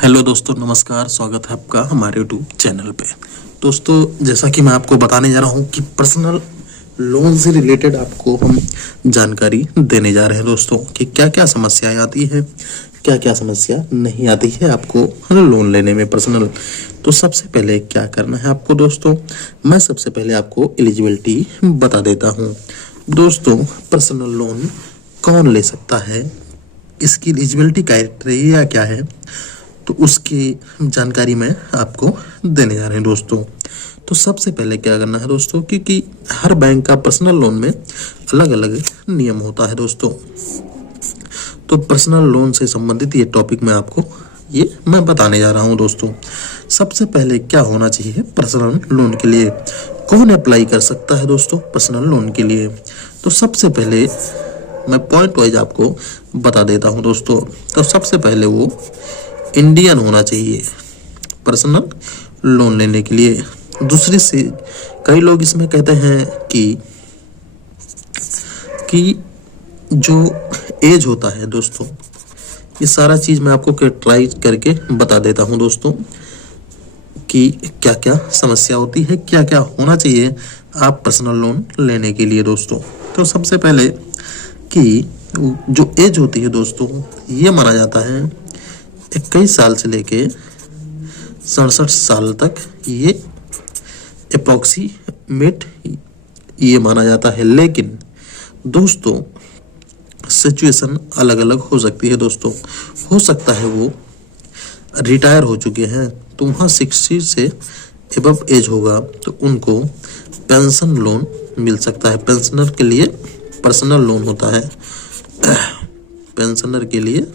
Hello दोस्तों, नमस्कार। स्वागत है आपका हमारे यूट्यूब चैनल पे। दोस्तों, जैसा कि मैं आपको बताने जा रहा हूँ कि पर्सनल लोन से रिलेटेड आपको हम जानकारी देने जा रहे हैं दोस्तों कि क्या क्या समस्याएं आती है, क्या क्या समस्या नहीं आती है आपको लोन लेने में पर्सनल। तो सबसे पहले क्या करना है आपको दोस्तों, मैं सबसे पहले आपको एलिजिबिलिटी बता देता हूँ। दोस्तों, पर्सनल लोन कौन ले सकता है, इसकी एलिजिबिलिटी क्राइटेरिया क्या है, तो उसकी जानकारी मैं आपको देने जा रहे हैं दोस्तों। तो सबसे पहले क्या करना है दोस्तों, क्योंकि हर बैंक का पर्सनल लोन में अलग अलग नियम होता है दोस्तों। तो पर्सनल लोन से संबंधित ये टॉपिक मैं बताने जा रहा हूँ दोस्तों। सबसे पहले क्या होना चाहिए पर्सनल लोन के लिए, कौन अप्लाई कर सकता है दोस्तों पर्सनल लोन के लिए। तो सबसे पहले मैं पॉइंट वाइज आपको बता देता हूँ दोस्तों। तो सबसे पहले वो इंडियन होना चाहिए पर्सनल लोन लेने के लिए। दूसरी से कई लोग इसमें कहते हैं कि जो एज होता है दोस्तों, ये सारा चीज़ मैं आपको ट्राई करके बता देता हूं दोस्तों कि क्या क्या समस्या होती है, क्या क्या होना चाहिए आप पर्सनल लोन लेने के लिए दोस्तों। तो सबसे पहले कि जो एज होती है दोस्तों, ये माना जाता है 21 साल से लेके 67 साल तक, ये अप्रॉक्सीमेट ये माना जाता है। लेकिन दोस्तों, सिचुएशन अलग अलग हो सकती है दोस्तों। हो सकता है वो रिटायर हो चुके हैं, तो वहाँ 60 से एबव एज होगा तो उनको पेंशन लोन मिल सकता है। पेंशनर के लिए पर्सनल लोन होता है। पेंशनर के लिए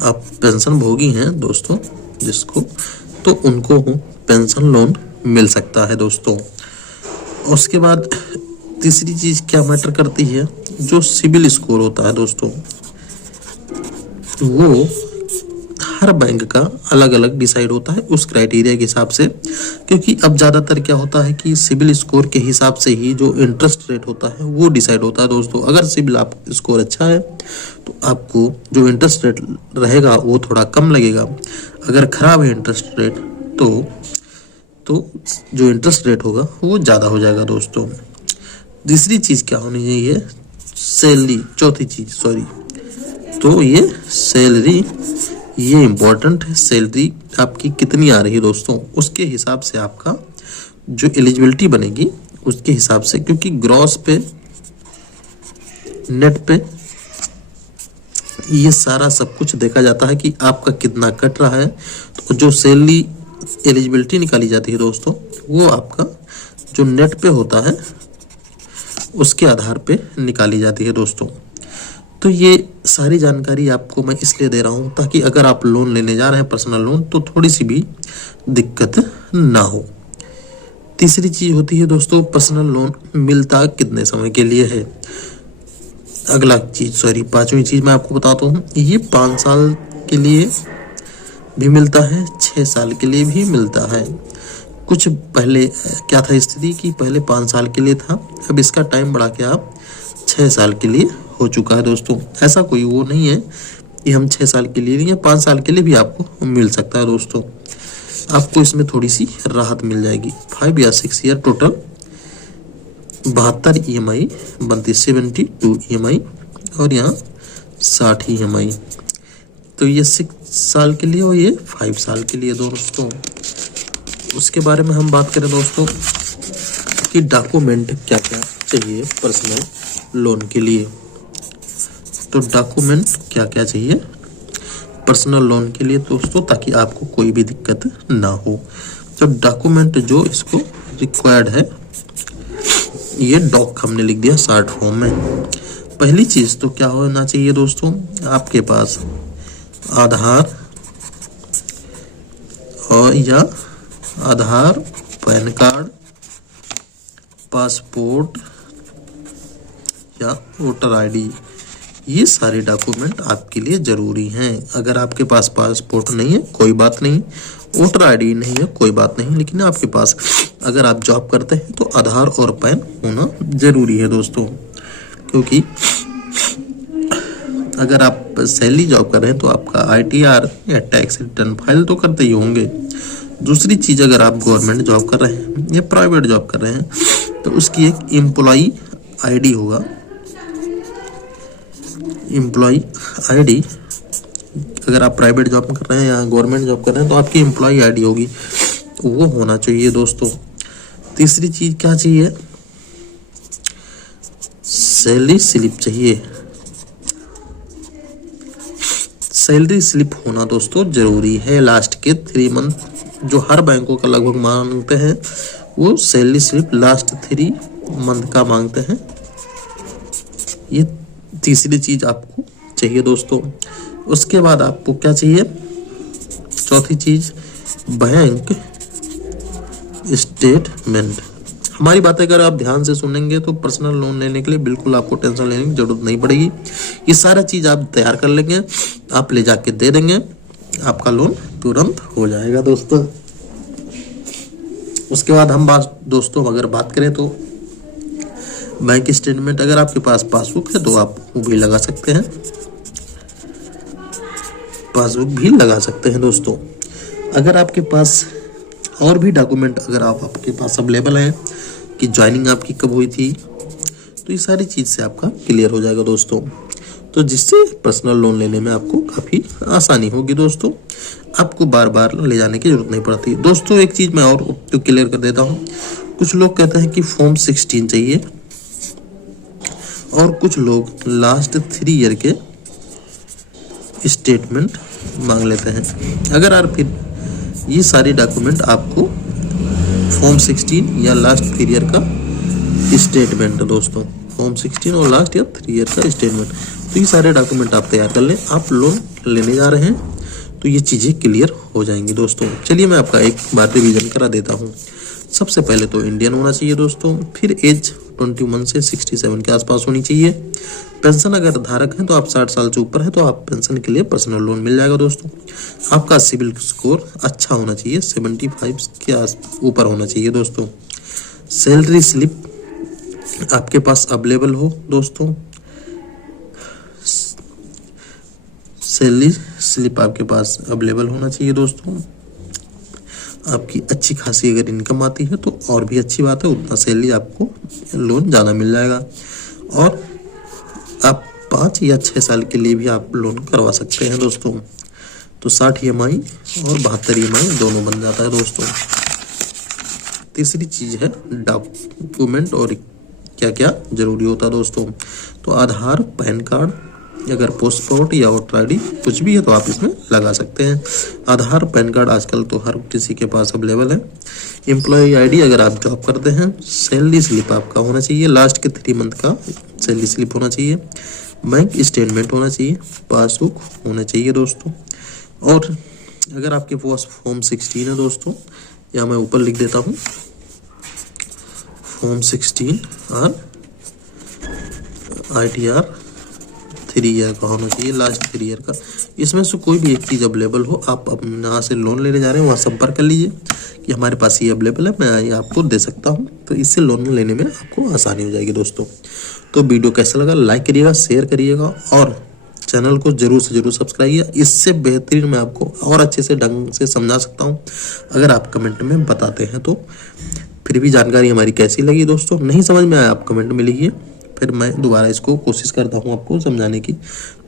आप पेंशन भोगी हैं दोस्तों जिसको, तो उनको पेंशन लोन मिल सकता है दोस्तों। उसके बाद तीसरी चीज़ क्या मैटर करती है, जो सिबिल स्कोर होता है दोस्तों, वो हर बैंक का अलग अलग डिसाइड होता है उस क्राइटेरिया के हिसाब से। क्योंकि अब ज़्यादातर क्या होता है कि सिबिल स्कोर के हिसाब से ही जो इंटरेस्ट रेट होता है वो डिसाइड होता है दोस्तों। अगर सिबिल आप स्कोर अच्छा है तो आपको जो इंटरेस्ट रेट रहेगा वो थोड़ा कम लगेगा। अगर ख़राब है इंटरेस्ट रेट तो जो इंटरेस्ट रेट होगा वो ज़्यादा हो जाएगा दोस्तों। तीसरी चीज़ क्या होनी चाहिए, सैलरी। चौथी चीज़ तो ये सैलरी, ये इम्पोर्टेंट है। सैलरी आपकी कितनी आ रही है दोस्तों, उसके हिसाब से आपका जो एलिजिबिलिटी बनेगी उसके हिसाब से, क्योंकि ग्रॉस पे नेट पे ये सारा सब कुछ देखा जाता है कि आपका कितना कट रहा है। तो जो सैलरी एलिजिबिलिटी निकाली जाती है दोस्तों, वो आपका जो नेट पे होता है उसके आधार पे निकाली जाती है दोस्तों। तो ये सारी जानकारी आपको मैं इसलिए दे रहा हूँ ताकि अगर आप लोन लेने जा रहे हैं पर्सनल लोन तो थोड़ी सी भी दिक्कत ना हो। तीसरी चीज़ होती है दोस्तों, पर्सनल लोन मिलता कितने समय के लिए है। अगला चीज़ पांचवी चीज़ मैं आपको बताता हूँ, ये 5 साल के लिए भी मिलता है, 6 साल के लिए भी मिलता है। कुछ पहले क्या था स्थिति कि पहले 5 साल के लिए था, अब इसका टाइम बढ़ा के आप 6 साल के लिए हो चुका है दोस्तों। ऐसा कोई वो नहीं है कि हम 6 साल के लिए नहीं है, 5 साल के लिए भी आपको मिल सकता है दोस्तों। आपको इसमें थोड़ी सी राहत मिल जाएगी। 5 या 6 ईयर टोटल 72 EMI बनती, 72 EMI और यहाँ 60 EMI। तो ये 6 साल के लिए और ये 5 साल के लिए दोस्तों। उसके बारे में हम बात करें दोस्तों कि डॉक्यूमेंट क्या क्या चाहिए पर्सनल लोन के लिए। तो डॉक्यूमेंट क्या क्या चाहिए पर्सनल लोन के लिए दोस्तों, ताकि आपको कोई भी दिक्कत ना हो। तो डॉक्यूमेंट जो इसको रिक्वायर्ड है, ये डॉक हमने लिख दिया शॉर्ट फॉर्म में। पहली चीज़ तो क्या होना चाहिए दोस्तों, आपके पास Aadhaar Aadhaar, pan card, passport या वोटर ID, ये सारे डॉक्यूमेंट आपके लिए ज़रूरी हैं। अगर आपके पास पासपोर्ट नहीं है कोई बात नहीं, वोटर ID नहीं है कोई बात नहीं, लेकिन आपके पास अगर आप जॉब करते हैं तो आधार और पैन होना ज़रूरी है दोस्तों। क्योंकि अगर आप सैलरी जॉब कर रहे हैं तो आपका ITR या टैक्स रिटर्न फाइल तो करते ही होंगे। दूसरी चीज़, अगर आप गवर्नमेंट जॉब कर रहे हैं या प्राइवेट जॉब कर रहे हैं तो उसकी एक एम्प्लॉई ID होगा। एम्प्लॉई ID, अगर आप प्राइवेट जॉब कर रहे हैं या गवर्नमेंट जॉब कर रहे हैं तो आपकी एम्प्लॉई ID होगी, वो होना चाहिए दोस्तों। तीसरी चीज़ क्या चाहिए? सैलरी स्लिप चाहिए। सैलरी स्लिप होना दोस्तों जरूरी है। लास्ट के 3 मंथ जो हर बैंकों का लगभग मांगते हैं, वो सैलरी स्लिप लास्ट 3 मंथ का मांगते हैं। ये तीसरी चीज आपको चाहिए दोस्तों। उसके बाद आपको क्या चाहिए? चौथी चीज, बैंक स्टेटमेंट। हमारी बातें अगर आप ध्यान से सुनेंगे तो पर्सनल लोन लेने के लिए बिल्कुल आपको टेंशन लेने की जरूरत नहीं पड़ेगी। ये सारा चीज आप तैयार कर लेंगे, आप ले जाके दे देंगे, आपका लोन तुरंत हो जाएगा दोस्तों। उसके बाद हम दोस्तों अगर बात करें तो बैंक स्टेटमेंट, अगर आपके पास पासबुक है तो आप वो भी लगा सकते हैं, पासबुक भी लगा सकते हैं दोस्तों। अगर आपके पास और भी डॉक्यूमेंट अगर आपके पास अवेलेबल है कि ज्वाइनिंग आपकी कब हुई थी, तो ये सारी चीज़ से आपका क्लियर हो जाएगा दोस्तों। तो जिससे पर्सनल लोन लेने में आपको काफ़ी आसानी होगी दोस्तों। आपको बार बार ले जाने की जरूरत नहीं पड़ती दोस्तों। एक चीज़ मैं और तो क्लियर कर देता हूँ, कुछ लोग कहते हैं कि फॉर्म 16 चाहिए और कुछ लोग लास्ट 3 ईयर के स्टेटमेंट मांग लेते हैं। अगर आप फिर ये सारे डॉक्यूमेंट आपको फॉर्म 16 या लास्ट 3 ईयर का स्टेटमेंट दोस्तों, फॉर्म 16 और लास्ट या 3 ईयर का स्टेटमेंट, तो ये सारे डॉक्यूमेंट आप तैयार कर लें। आप लोन लेने जा रहे हैं तो ये चीज़ें क्लियर हो जाएंगी दोस्तों। चलिए मैं आपका एक बार रिवीजन करा देता हूँ। सबसे पहले तो इंडियन होना चाहिए दोस्तों, फिर एज 21 से 67 के आसपास होनी चाहिए। पेंशन अगर धारक हैं तो आप 60 साल से ऊपर है तो आप पेंशन के लिए पर्सनल लोन मिल जाएगा दोस्तों। आपका सिविल स्कोर अच्छा होना चाहिए, 75 के ऊपर होना चाहिए दोस्तों। सैलरी स्लिप आपके पास अवेलेबल हो दोस्तों, सैलरी स्लिप आपके पास अवेलेबल होना चाहिए दोस्तों। आपकी अच्छी खासी अगर इनकम आती है तो और भी अच्छी बात है, उतना सैलरी आपको लोन ज़्यादा मिल जाएगा। और आप 5 या 6 साल के लिए भी आप लोन करवा सकते हैं दोस्तों। तो 60 EMI और 72 EMI दोनों बन जाता है दोस्तों। तीसरी चीज़ है डॉक्यूमेंट और क्या क्या जरूरी होता है दोस्तों। तो आधार, पैन कार्ड, अगर पासपोर्ट या वोटर ID कुछ भी है तो आप इसमें लगा सकते हैं। आधार, पैन कार्ड आजकल तो हर किसी के पास अवेलेबल है। एम्प्लॉय ID अगर आप जॉब करते हैं। सैलरी स्लिप आपका होना चाहिए, लास्ट के 3 मंथ का सैलरी स्लिप होना चाहिए। बैंक स्टेटमेंट होना चाहिए, पासबुक होना चाहिए दोस्तों। और अगर आपके पास फॉर्म 16 है दोस्तों, या मैं ऊपर लिख देता हूँ, फॉर्म 16 और ITR 3 ईयर का होना चाहिए, लास्ट 3 ईयर का। इसमें से कोई भी एक चीज़ अवेलेबल हो, आप अपने यहाँ से लोन लेने जा रहे हैं वहाँ संपर्क कर लीजिए कि हमारे पास ये अवेलेबल है, मैं ये आपको दे सकता हूँ। तो इससे लोन लेने में आपको आसानी हो जाएगी दोस्तों। तो वीडियो कैसा लगा लाइक करिएगा, शेयर करिएगा और चैनल को जरूर से जरूर सब्सक्राइब कीजिए। इससे बेहतरीन मैं आपको और अच्छे से ढंग से समझा सकता हूँ अगर आप कमेंट में बताते हैं तो। फिर भी जानकारी हमारी कैसी लगी दोस्तों, नहीं समझ में आया आप कमेंट में लिखिए, फिर मैं दोबारा इसको कोशिश करता हूँ आपको समझाने की।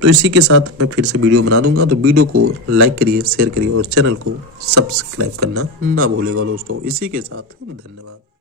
तो इसी के साथ मैं फिर से वीडियो बना दूंगा। तो वीडियो को लाइक करिए, शेयर करिए और चैनल को सब्सक्राइब करना ना भूलेगा दोस्तों। इसी के साथ धन्यवाद।